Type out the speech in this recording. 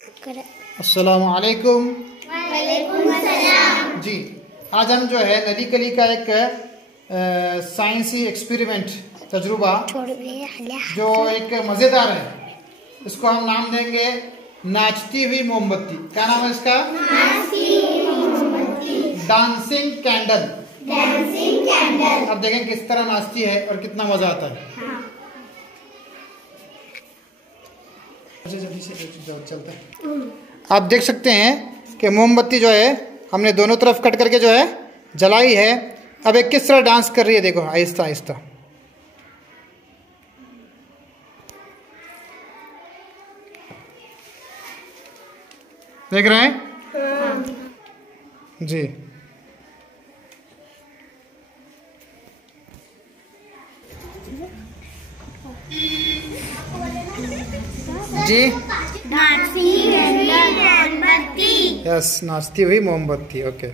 अस्सलामु अलैकुम। वालेकुम अस्सलाम। जी, आज हम जो है नली कली का एक साइंसी एक्सपेरिमेंट तजुर्बा जो एक मज़ेदार है, इसको हम नाम देंगे नाचती हुई मोमबत्ती। क्या नाम है इसका? Dancing candle. Dancing candle. अब देखें किस तरह नाचती है और कितना मजा आता है। जल्दी से चलता है। आप देख सकते हैं कि मोमबत्ती जो है हमने दोनों तरफ कट करके जो है जलाई है। अब एक किस तरह डांस कर रही है, देखो आहिस्ता आहिस्ता। देख रहे हैं? जी जी नाचती हुई मोमबत्ती। यस, नाचती हुई मोमबत्ती। ओके।